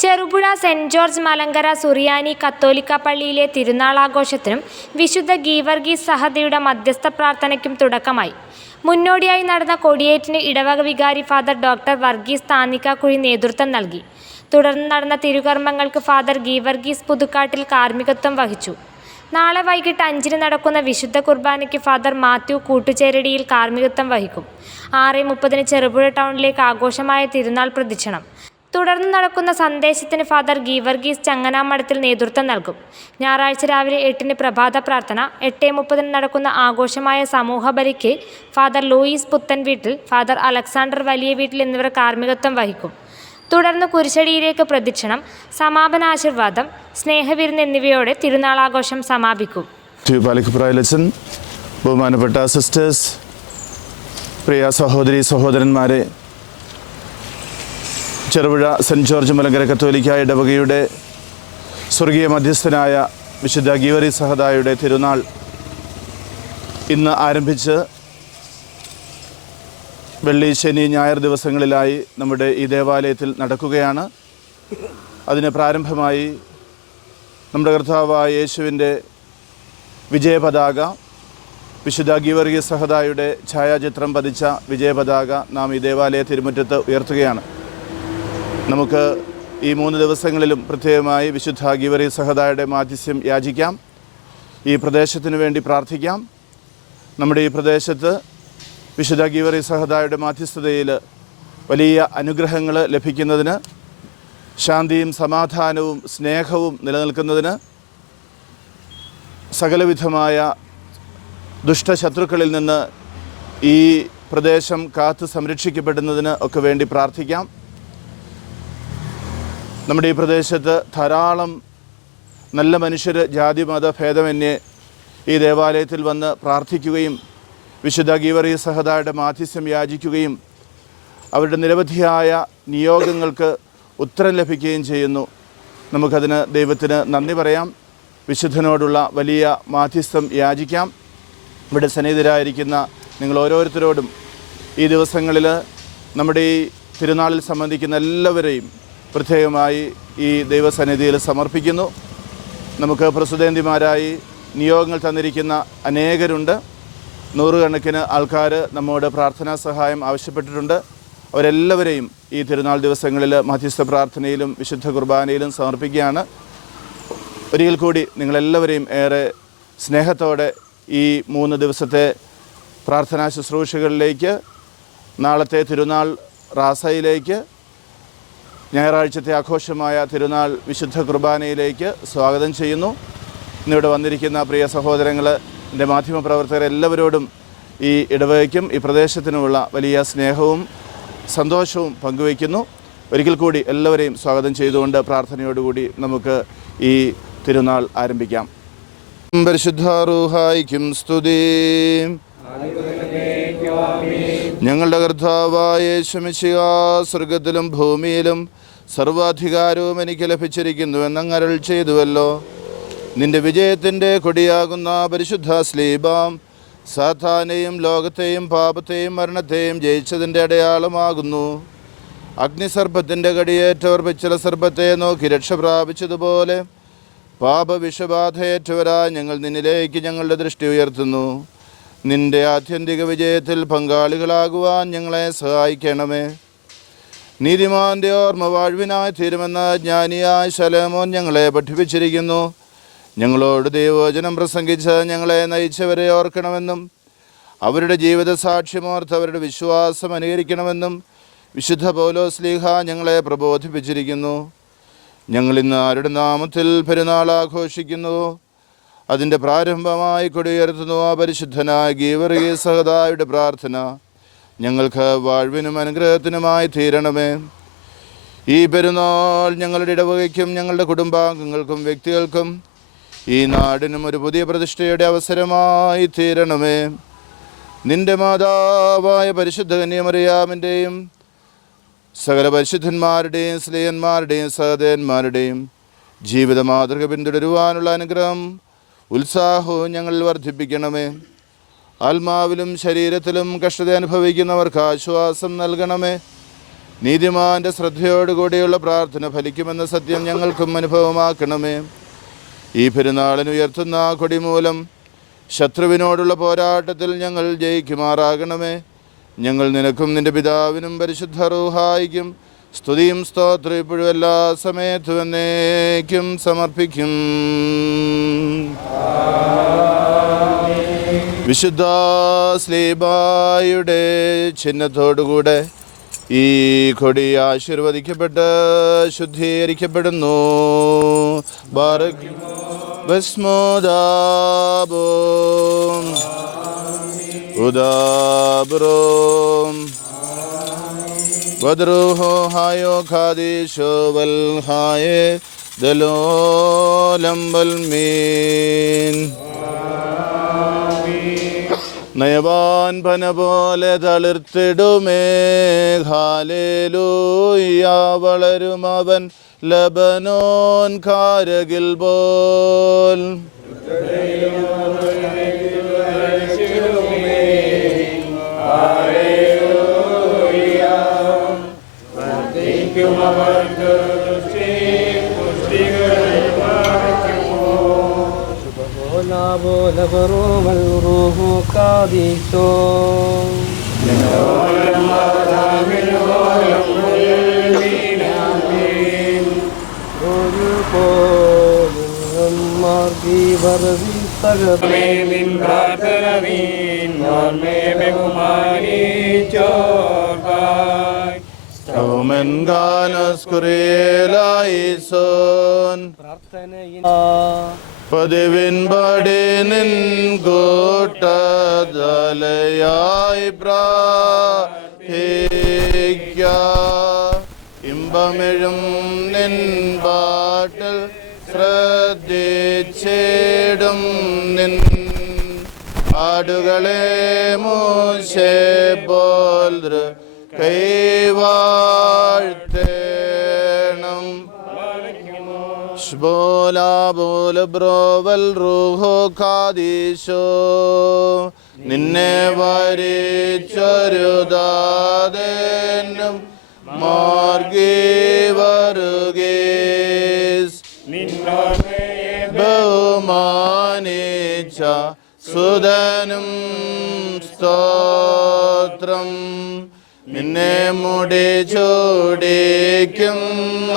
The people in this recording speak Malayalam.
ചെറുപുഴ സെന്റ് ജോർജ് മലങ്കര സുറിയാനി കത്തോലിക്ക പള്ളിയിലെ തിരുനാളാഘോഷത്തിനും വിശുദ്ധ ഗീവർഗീസ് സഹതയുടെ മധ്യസ്ഥ പ്രാർത്ഥനയ്ക്കും തുടക്കമായി. മുന്നോടിയായി നടന്ന കൊടിയേറ്റിന് ഇടവക വികാരി ഫാദർ ഡോക്ടർ വർഗീസ് താന്നിക്കാക്കുഴി നേതൃത്വം നൽകി. തുടർന്ന് നടന്ന തിരുകർമ്മങ്ങൾക്ക് ഫാദർ ഗീവർഗീസ് പുതുക്കാട്ടിൽ കാർമ്മികത്വം വഹിച്ചു. നാളെ വൈകിട്ട് അഞ്ചിന് നടക്കുന്ന വിശുദ്ധ കുർബാനയ്ക്ക് ഫാദർ മാത്യു കൂട്ടുചേരടിയിൽ കാർമ്മികത്വം വഹിക്കും. ആറ് മുപ്പതിന് ചെറുപുഴ ടൗണിലേക്ക് ആഘോഷമായ തിരുനാൾ പ്രദക്ഷിണം തുടർന്ന് നടക്കുന്ന സന്ദേശത്തിന് ഫാദർ ഗീവർഗീസ് ചങ്ങനാമഠത്തിൽ നേതൃത്വം നൽകും. ഞായറാഴ്ച രാവിലെ എട്ടിന് പ്രഭാത പ്രാർത്ഥന എട്ട് മുപ്പതിന് നടക്കുന്ന ആഘോഷമായ സമൂഹ ബലിക്ക് ഫാദർ ലൂയിസ് പുത്തൻ വീട്ടിൽ ഫാദർ അലക്സാണ്ടർ വലിയ വീട്ടിൽ എന്നിവർ കാർമ്മികത്വം വഹിക്കും. തുടർന്ന് കുരിശടിയിലേക്ക് പ്രദക്ഷിണം സമാപനാശീർവാദം സ്നേഹവിരുന്ന് എന്നിവയോടെ തിരുനാളാഘോഷം സമാപിക്കും. ബഹുമാനപ്പെട്ട സിസ്റ്റേഴ്സ് പ്രിയ സഹോദരി സഹോദരന്മാരെ ചെറുപുഴ സെന്റ് ജോർജ് മലങ്കര കത്തോലിക്ക ഇടവകയുടെ സ്വർഗീയ മധ്യസ്ഥനായ വിശുദ്ധ ഗീവറി സഹദായുടെ തിരുനാൾ ഇന്ന് ആരംഭിച്ച് വെള്ളി ശനി ഞായർ ദിവസങ്ങളിലായി നമ്മുടെ ഈ ദേവാലയത്തിൽ നടക്കുകയാണ്. അതിന് പ്രാരംഭമായി നമ്മുടെ കർത്താവായ യേശുവിന്റെ വിജയപതാക വിശുദ്ധ ഗീവർഗീയ സഹദായുടെ ഛായാചിത്രം പതിച്ച വിജയപതാക നാം ഈ ദേവാലയ തിരുമുറ്റത്ത് ഉയർത്തുകയാണ്. നമുക്ക് ഈ മൂന്ന് ദിവസങ്ങളിലും പ്രത്യേകമായി വിശുദ്ധ ഗീവറി സഹദായുടെ മാധ്യസ്യം യാചിക്കാം. ഈ പ്രദേശത്തിന് വേണ്ടി പ്രാർത്ഥിക്കാം. നമ്മുടെ ഈ പ്രദേശത്ത് വിശുദ്ധ ഗീവറി സഹദായുടെ മാധ്യസ്ഥതയിൽ വലിയ അനുഗ്രഹങ്ങൾ ലഭിക്കുന്നതിന് ശാന്തിയും സമാധാനവും സ്നേഹവും നിലനിൽക്കുന്നതിന് സകലവിധമായ ദുഷ്ടശത്രുക്കളിൽ നിന്ന് ഈ പ്രദേശം കാത്തു സംരക്ഷിക്കപ്പെടുന്നതിന് ഒക്കെ വേണ്ടി പ്രാർത്ഥിക്കാം. നമ്മുടെ ഈ പ്രദേശത്ത് ധാരാളം നല്ല മനുഷ്യർ ജാതി മത ഭേദമന്യേ ഈ ദേവാലയത്തിൽ വന്ന് പ്രാർത്ഥിക്കുകയും വിശുദ്ധ ഗീവറി സഹദായുടെ മാധ്യസ്യം യാചിക്കുകയും അവരുടെ നിരവധിയായ നിയോഗങ്ങൾക്ക് ഉത്തരം ലഭിക്കുകയും ചെയ്യുന്നു. നമുക്കതിന് ദൈവത്തിന് നന്ദി പറയാം. വിശുദ്ധനോടുള്ള വലിയ മാധ്യസ്ഥം യാചിക്കാം. ഇവിടെ സന്നിഹിതരായിരിക്കുന്ന നിങ്ങൾ ഓരോരുത്തരോടും ഈ ദിവസങ്ങളിൽ നമ്മുടെ ഈ തിരുനാളിൽ സംബന്ധിക്കുന്ന എല്ലാവരെയും പ്രത്യേകമായി ഈ ദൈവസന്നിധിയിൽ സമർപ്പിക്കുന്നു. നമുക്ക് പ്രസിദ്ധന്തിമാരായി നിയോഗങ്ങൾ തന്നിരിക്കുന്ന അനേകരുണ്ട്. നൂറുകണക്കിന് ആൾക്കാർ നമ്മോട് പ്രാർത്ഥനാ സഹായം ആവശ്യപ്പെട്ടിട്ടുണ്ട്. അവരെല്ലാവരെയും ഈ തിരുനാൾ ദിവസങ്ങളിൽ മധ്യസ്ഥ പ്രാർത്ഥനയിലും വിശുദ്ധ കുർബാനയിലും സമർപ്പിക്കുകയാണ്. ഒരിക്കൽ കൂടി നിങ്ങളെല്ലാവരെയും ഏറെ സ്നേഹത്തോടെ ഈ മൂന്ന് ദിവസത്തെ പ്രാർത്ഥനാ ശുശ്രൂഷകളിലേക്ക് നാളത്തെ തിരുനാൾ റാസയിലേക്ക് ഞായറാഴ്ചത്തെ ആഘോഷമായ തിരുനാൾ വിശുദ്ധ കുർബാനയിലേക്ക് സ്വാഗതം ചെയ്യുന്നു. ഇന്നിവിടെ വന്നിരിക്കുന്ന പ്രിയ സഹോദരങ്ങൾ എന്റെ മാധ്യമപ്രവർത്തകർ എല്ലാവരോടും ഈ ഇടവകയ്ക്കും ഈ പ്രദേശത്തിനുമുള്ള വലിയ സ്നേഹവും സന്തോഷവും പങ്കുവയ്ക്കുന്നു. ഒരിക്കൽ കൂടി എല്ലാവരെയും സ്വാഗതം ചെയ്തുകൊണ്ട് പ്രാർത്ഥനയോടുകൂടി നമുക്ക് ഈ തിരുനാൾ ആരംഭിക്കാം. പരിശുദ്ധ റൂഹായിക്കും സ്തുതി. ഞങ്ങളുടെ കർത്താവായ യേശുമിശിഹ സ്വർഗത്തിലും ഭൂമിയിലും സർവാധികാരവും എനിക്ക് ലഭിച്ചിരിക്കുന്നു എന്നങ്ങരൾ ചെയ്തുവല്ലോ. നിന്റെ വിജയത്തിന്റെ കൊടിയാകുന്ന പരിശുദ്ധ സ്ലീബാം സാധാനെയും ലോകത്തെയും പാപത്തെയും മരണത്തെയും ജയിച്ചതിന്റെ അടയാളമാകുന്നു. അഗ്നിസർപ്പത്തിന്റെ കടിയേറ്റവർ പിച്ചല സർപ്പത്തെ നോക്കി രക്ഷ പ്രാപിച്ചതുപോലെ പാപവിഷബാധയേറ്റവരാ ഞങ്ങൾ നിന്നിലേക്ക് ഞങ്ങളുടെ ദൃഷ്ടി ഉയർത്തുന്നു. നിന്റെ ആത്യന്തിക വിജയത്തിൽ പങ്കാളികളാകുവാൻ ഞങ്ങളെ സഹായിക്കണമേ. നീതിമാന്റെ ഓർമ്മ വാഴ്വിനായി തീരുമെന്ന് ജ്ഞാനിയായ ശലമോൻ ഞങ്ങളെ പഠിപ്പിച്ചിരിക്കുന്നു. ഞങ്ങളോട് ദൈവവചനം പ്രസംഗിച്ച് ഞങ്ങളെ നയിച്ചവരെ ഓർക്കണമെന്നും അവരുടെ ജീവിത സാക്ഷ്യമോർത്ത് അവരുടെ വിശ്വാസം അനുകരിക്കണമെന്നും വിശുദ്ധ പൗലോസ്ലീഹ ഞങ്ങളെ പ്രബോധിപ്പിച്ചിരിക്കുന്നു. ഞങ്ങളിന്ന് ആരുടെ നാമത്തിൽ പെരുന്നാൾ ആഘോഷിക്കുന്നു? അതിന്റെ പ്രാരംഭമായി കൊടിയുയർത്തുന്നു ആ പരിശുദ്ധനായ ഗീവർഗീയ സഹതായുടെ പ്രാർത്ഥന. ഞങ്ങൾക്ക് വാഴ്വിനും അനുഗ്രഹത്തിനുമായി തീരണമേ. ഈ പെരുന്നാൾ ഞങ്ങളുടെ ഇടവകയ്ക്കും ഞങ്ങളുടെ കുടുംബാംഗങ്ങൾക്കും വ്യക്തികൾക്കും ഈ നാടിനും ഒരു പുതിയ പ്രതിഷ്ഠയുടെ അവസരമായി തീരണമേ. നിന്റെ മാതാവായ പരിശുദ്ധ കന്യമറിയാമിന്റെയും സകല പരിശുദ്ധന്മാരുടെയും സ്ത്രീയന്മാരുടെയും സഹദേന്മാരുടെയും ജീവിത മാതൃക പിന്തുടരുവാനുള്ള അനുഗ്രഹം ഉത്സാഹവും ഞങ്ങൾ വർദ്ധിപ്പിക്കണമേ. ആത്മാവിലും ശരീരത്തിലും കഷ്ടത അനുഭവിക്കുന്നവർക്ക് ആശ്വാസം നൽകണമേ. നീതിമാന്റെ ശ്രദ്ധയോടുകൂടിയുള്ള പ്രാർത്ഥന ഫലിക്കുമെന്ന സത്യം ഞങ്ങൾക്കും അനുഭവമാക്കണമേ. ഈ പെരുന്നാളിന് ഉയർത്തുന്ന ആ കൊടി മൂലം ശത്രുവിനോടുള്ള പോരാട്ടത്തിൽ ഞങ്ങൾ ജയിക്കുമാറാകണമേ. ഞങ്ങൾ നിനക്കും നിന്റെ പിതാവിനും പരിശുദ്ധ റൂഹായിക്കും സ്തുതിയും സ്തോത്രം ഇപ്പോഴും എല്ലാ സമയത്തും എന്നേക്കും സമർപ്പിക്കും. വിശുദ്ധ സ്ലീബായുടെ ചിഹ്നത്തോടുകൂടെ ഈ കൊടി ആശീർവദിക്കപ്പെട്ട് ശുദ്ധീകരിക്കപ്പെടുന്നു. ഭസ്മോദാബോ ഉദാബ്രോം വദ്രുഹോ ഹായോ ഖാദീശോ നയവാൻ പന പോലെ തളിർത്തിടുമേ. ഹാലേലൂയ വളരും അവൻ ലബനോൻ കാരകിൽ പോൽ. بولا بولا بروم الروح قاديسو ഒരു പോലും മാർഗി വരവി തകർമേ നിൻ പ്രാർത്ഥന പതിവിൻപടി നിൻ കൂട്ടതലയായി പ്രാർത്ഥിക്ക ഇമ്പമെഴും നിൻ പാട്ടിൽ ശ്രദ്ധിച്ചിടും നിൻ ആടുകളെ മൂശെ പോൽ കൈവാഴ്ത്തേണം ശുഭോലാ ബോല ബ്രോവൽ റൂഹോ കാദീശോ നിന്നെ വരിച്ചൊരുതാതെന്നും മാർഗീ വരുകേസ് ബഹുമാനിച്ച സുതനും സ്തോത്രം. നിന്നെ മുടി ചൂടിക്കുന്ന